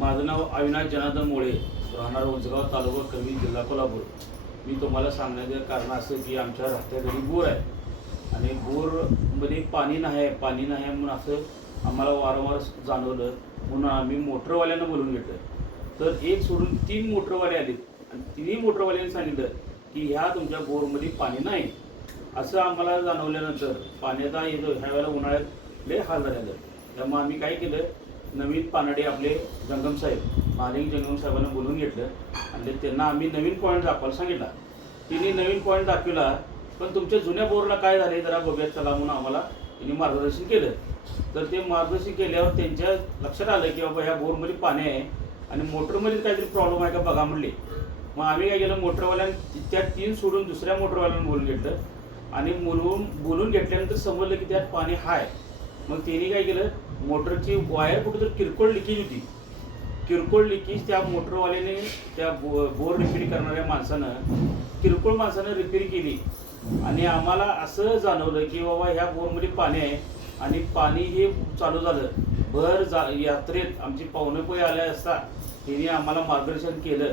माझं नाव अविनाश जनार्दन मोळे. राहणार उंचगाव तालुका करवी जिल्हा कोल्हापूर. मी तुम्हाला सांगण्याचं कारण असं की आमच्या राहत्या घरी बोर आहे. आणि बोरमध्ये पाणी नाही आहे पाणी नाही आहे म्हणून असं आम्हाला वारंवार जाणवलं. म्हणून आम्ही मोटरवाल्यांना बोलून घेतलं. तर एक सोडून तीन मोटरवाले आले. आणि तिन्ही मोटरवाल्यांनी सांगितलं की ह्या तुमच्या बोरमध्ये पाणी नाही. असं आम्हाला जाणवल्यानंतर पाण्याचा येतो ह्या वेळेला उन्हाळ्यात लय हाल झालेलं त्यामुळे आम्ही काय केलं नवीन पानडे आपले जंगम साहेब महालिंग जंगम साहेबांना बोलून घेतलं आणि त्यांना आम्ही नवीन पॉईंट दाखवायला सांगितला. तिने नवीन पॉईंट दाखवला पण तुमच्या जुन्या बोरला काय झाले जरा बघूया चला म्हणून आम्हाला त्यांनी मार्गदर्शन केलं. तर ते मार्गदर्शन केल्यावर त्यांच्या लक्षात आलं की बाबा ह्या बोरमध्ये पाणी आहे आणि मोटरमध्ये काहीतरी प्रॉब्लेम आहे का बघा म्हणले. मग आम्ही काय केलं मोटरवाल्यां त्या तीन सोडून दुसऱ्या मोटरवाल्यानं बोलून घेतलं. आणि बोलवून बोलून घेतल्यानंतर समजलं की त्यात पाणी हाय. मग त्यांनी काय केलं मोटरची वायर कुठेतरी किरकोळ लिकेज होती. किरकोळ लिकेज त्या मोटरवाल्याने त्या बो बोर रिपेअर करणाऱ्या माणसानं किरकोळ माणसानं रिपेअर केली. आणि आम्हाला असं जाणवलं की बाबा ह्या बोरमध्ये पाणी आहे आणि पाणी हे चालू झालं. भर जा यात्रेत आमची पाहुणेपोई आल्या असता तिने आम्हाला मार्गदर्शन केलं.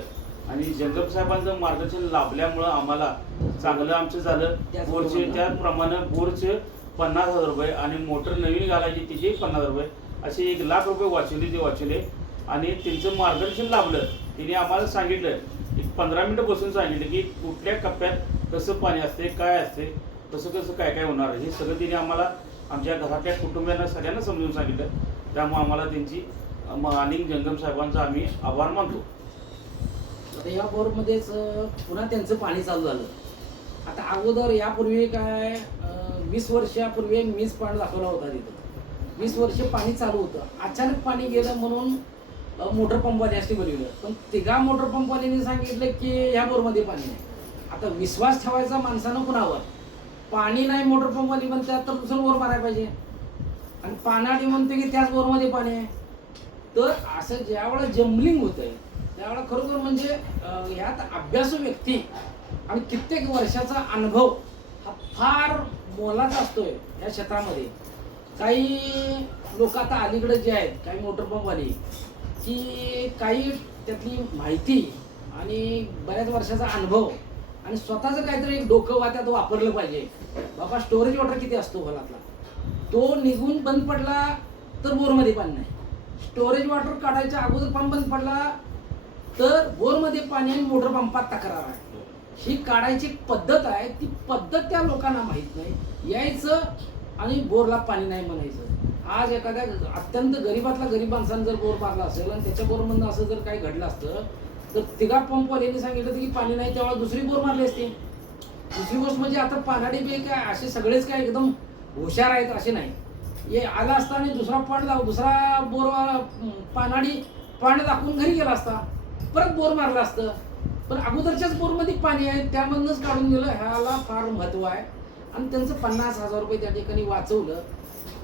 आणि जंगम साहेबांचं मार्गदर्शन लाभल्यामुळं आम्हाला चांगलं आमचं झालं. बोरचे बरोबर. त्याप्रमाणे बोरचे पन्नास हजार रुपये आणि मोटर नवीन घालायची तिचे पन्नास हजार रुपये. असे एक लाख रुपये वाचवले ते वाचवले आणि त्यांचं मार्गदर्शन लाभलं. तिने आम्हाला सांगितलं एक पंधरा मिनटं बसून सांगितलं की कुठल्या कप्प्यात कसं पाणी असते काय असते कसं कसं काय काय होणार हे सगळं तिने आम्हाला आमच्या घरातल्या कुटुंबियांना सगळ्यांना समजून सांगितलं. त्यामुळे आम्हाला त्यांची आणि जंगम साहेबांचा आम्ही आभार मानतो. आता या बोरमध्येच पुन्हा त्यांचं पाणी चालू झालं. आता अगोदर यापूर्वी काय वीस वर्षापूर्वी मीच पाणी दाखवला होता तिथं. वीस वर्ष पाणी चालू होतं. अचानक पाणी गेलं म्हणून अं, मोटर पंपवाल्याशी बोलवलं पण तिघा मोटर पंपवाल्यांनी सांगितलं की ह्या बोरमध्ये पाणी नाही. आता विश्वास ठेवायचा माणसानं कुणावर? पाणी नाही मोटर पंपवाली म्हणतात तर दुसरं बोर मारायला पाहिजे. आणि पानाडी म्हणतो की त्याच बोरमध्ये पाणी आहे. तर असं ज्यावेळेला जम्बलिंग आहे त्यावेळेला खरोखर म्हणजे ह्यात अभ्यासू व्यक्ती आणि कित्येक वर्षाचा अनुभव हा फार मोलाचा असतोय या क्षेत्रामध्ये काही लोक आता अलीकडे जे आहेत काही मोटर पंपवाली की काही त्यातली माहिती आणि बऱ्याच वर्षाचा अनुभव आणि स्वतःचं काहीतरी डोकं वा त्यात वापरलं पाहिजे. बाबा स्टोरेज वॉटर किती असतो घरातला तो निघून बंद पडला तर बोरमध्ये पाणी नाही. स्टोरेज वॉटर काढायच्या अगोदर पंप बंद पडला तर बोरमध्ये पाणी आणि मोटर पंपात तक्रार आहे. ही काढायची पद्धत आहे ती पद्धत त्या लोकांना माहीत नाही. यायचं आणि बोरला पाणी नाही म्हणायचं. आज एखाद्या अत्यंत गरीबातला गरीब माणसानं जर बोर मारला असेल आणि त्याच्या बोरमधनं असं जर काही घडलं असतं तर तिघा पंपवाल्यांनी सांगितलं की पाणी नाही तेव्हा दुसरी बोर मारली असते. दुसरी गोष्ट म्हणजे आता पानाडी बी काय असे सगळेच काय एकदम हुशार आहेत असे नाही. हे आला असता आणि दुसरा पाण दाव दुसरा बोर पानाडी पाणी दाखवून घरी गेला असता. परत बोर मारला असतं. पण अगोदरच्याच बोरमध्ये पाणी आहे त्यामधनंच काढून दिलं ह्याला फार महत्त्व आहे. आणि त्यांचं पन्नास हजार रुपये त्या ठिकाणी वाचवलं.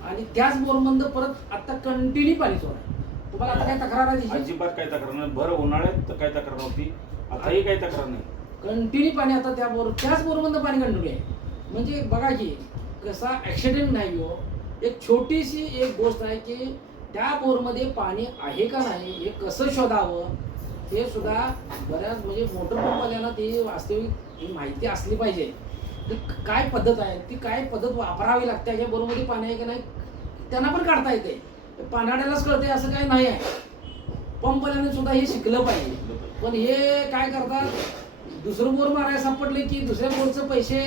आणि त्याच बोरमधनं परत आता कंटिन्यू पाणी सोड आहे तुम्हाला आता काय तक्रार आहे त्याची? अजिबात काही तक्रार नाही. भर उन्हाळ्यात तर काही तक्रार नव्हती. आताही काही तक्रार नाही. कंटिन्यू पाणी आता त्या बोर त्याच बोरमधनं पाणी कंटिन्यू आहे. म्हणजे बघा की कसा ॲक्सिडेंट नाही हो. एक छोटीशी एक गोष्ट आहे की त्या बोरमध्ये पाणी आहे का नाही हे कसं शोधावं? हे सुद्धा बऱ्याच म्हणजे मोटर पंपवाल्यांना ती वास्तविक ही माहिती असली पाहिजे. ती काय पद्धत आहे? ती काय पद्धत वापरावी लागते? ह्या बरोबर पाणी आहे की नाही? त्यांना पण काढता येते. पानाड्यालाच कळते असं काही नाही आहे. पंपवाल्याने सुद्धा हे शिकलं पाहिजे. पण हे काय करतात? दुसरं बोर मारायला सापडले की दुसऱ्या बोरचं पैसे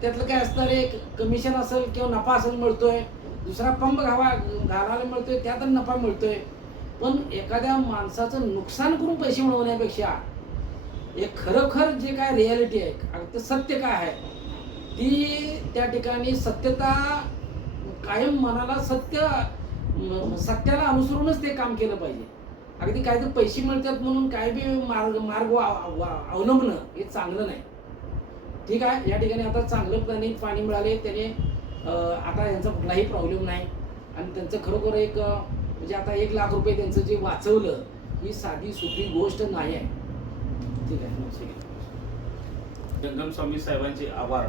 त्यातलं काय असतं रे कमिशन असेल किंवा नफा असेल मिळतोय. दुसरा पंप घावा घालायला मिळतोय त्यात नफा मिळतोय. पण एखाद्या माणसाचं नुकसान करून पैसे मिळवण्यापेक्षा एक खरोखर जे काय रियालिटी आहे अगदी ते सत्य काय आहे ती त्या ठिकाणी सत्यता कायम मनाला सत्य सत्याला अनुसरूनच ते काम केलं पाहिजे. अगदी काय तर पैसे मिळतात म्हणून काय बी मार्ग मार्ग वा- वा- अवलंबणं हे चांगलं नाही. ठीक आहे या ठिकाणी आता चांगलं त्यांनी पाणी मिळाले त्याने आता यांचा कुठलाही प्रॉब्लेम नाही. आणि त्यांचं खरोखर एक म्हणजे आता एक लाख रुपये त्यांचं जे वाचवलं ही साधी सोपी गोष्ट नाही आहे. ठीक आहे जंगम स्वामी साहेबांचे आभार.